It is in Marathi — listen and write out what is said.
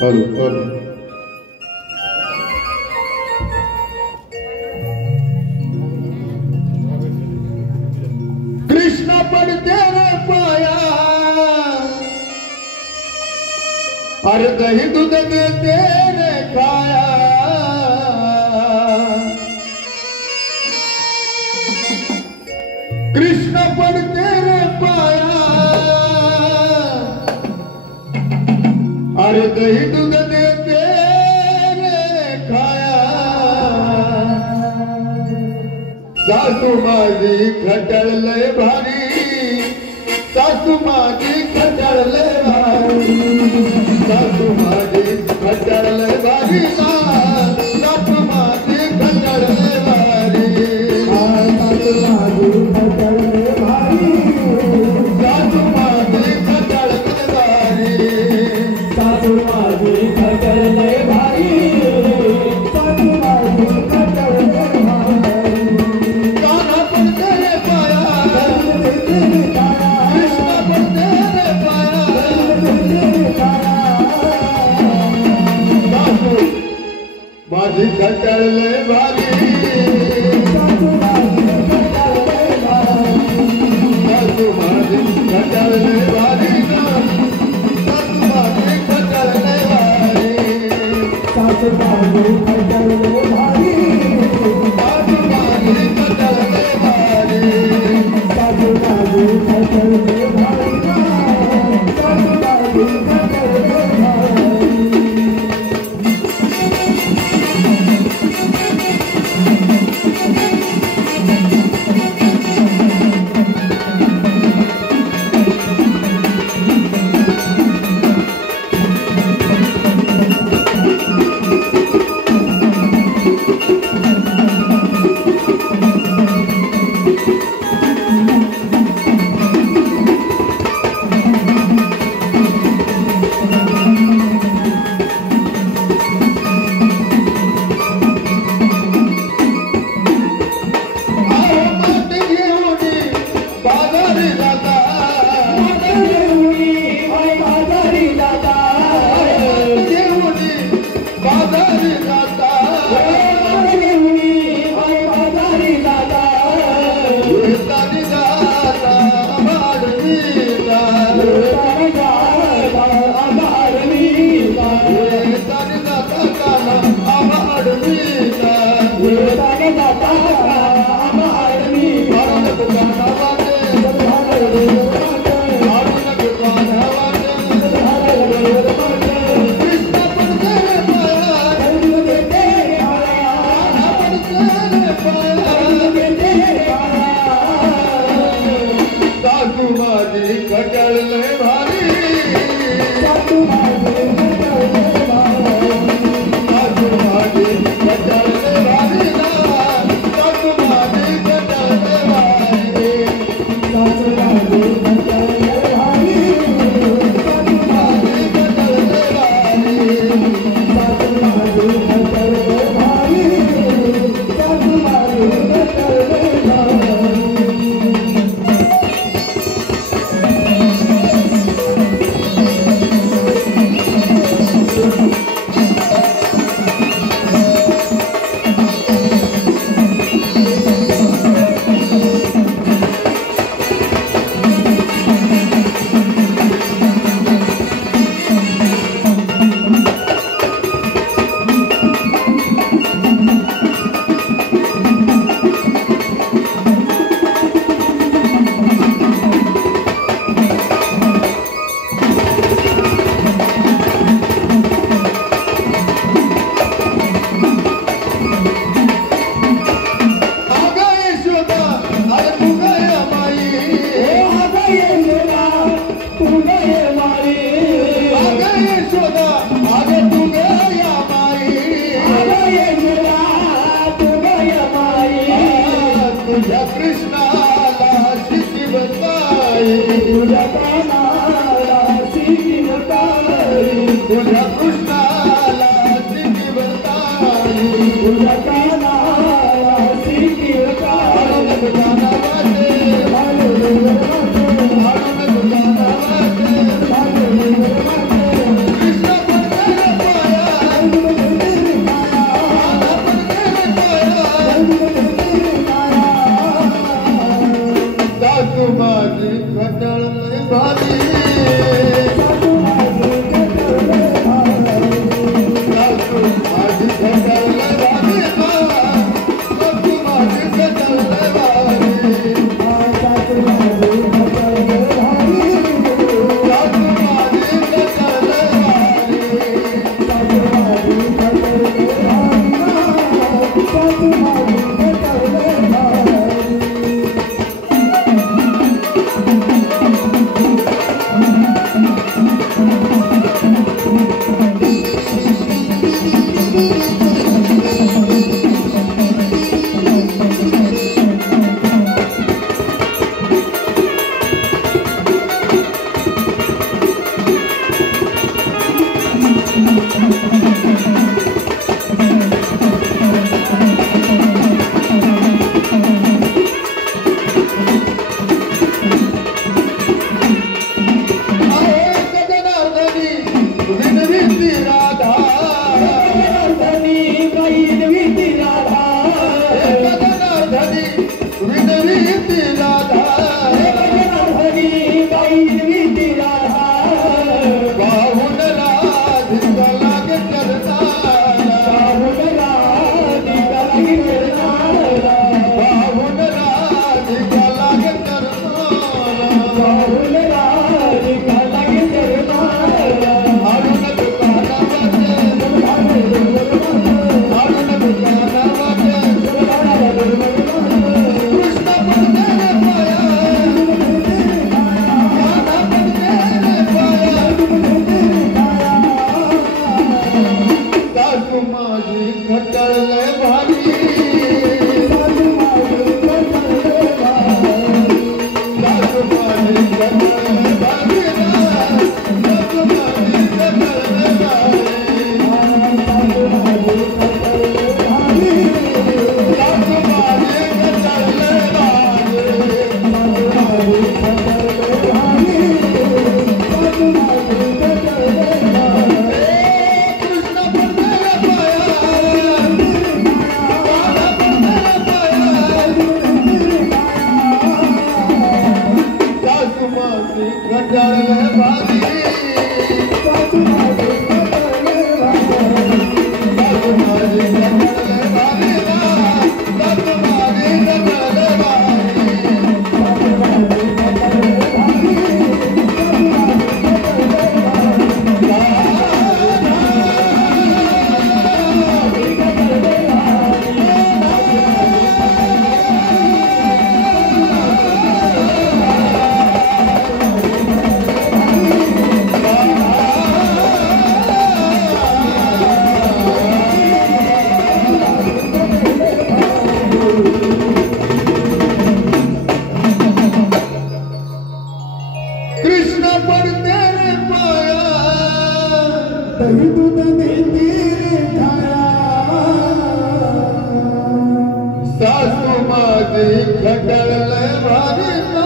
हॅलो हॅलो कृष्ण पडते रे पाया अरे दही दूध देते रे खाया कृष्ण पडते रे पाया अरे दही दूध देते रे खाया सासू माझी खटळ लय भारी सासू माझी खटळ लय भारी सासू माझी खटळ लय भारी सासू माझी खटळ लय भारी सासू माझी खटळ लय भारी सासू माझी खटळ लय भारी सासू माझी खटळ लय भारी सासू माझी खटळ लय भारी कान्हा पडते रे पाया कृष्ण पडते रे पाया सासू माझी खटळ लय भारी सासू माझी खटळ लय भारी सासू माझी खटळ लय भारी सासू माझी खटळ लय भारी सासू माझी खटळ लय भारी सासू माझी खटळ लय भारी सासू माझी खटळ लय भारी सासू माझी खटळ लय भारी माझी खटळ लय भारी सासू माझी खटळ लय भारी सासू माझी खटळ लय भारी सासू माझी खटळ लय भारी सासू माझी खटळ लय भारी सासू माझी खटळ लय भारी सासू माझी खटळ लय भारी सासू माझी खटळ लय भारी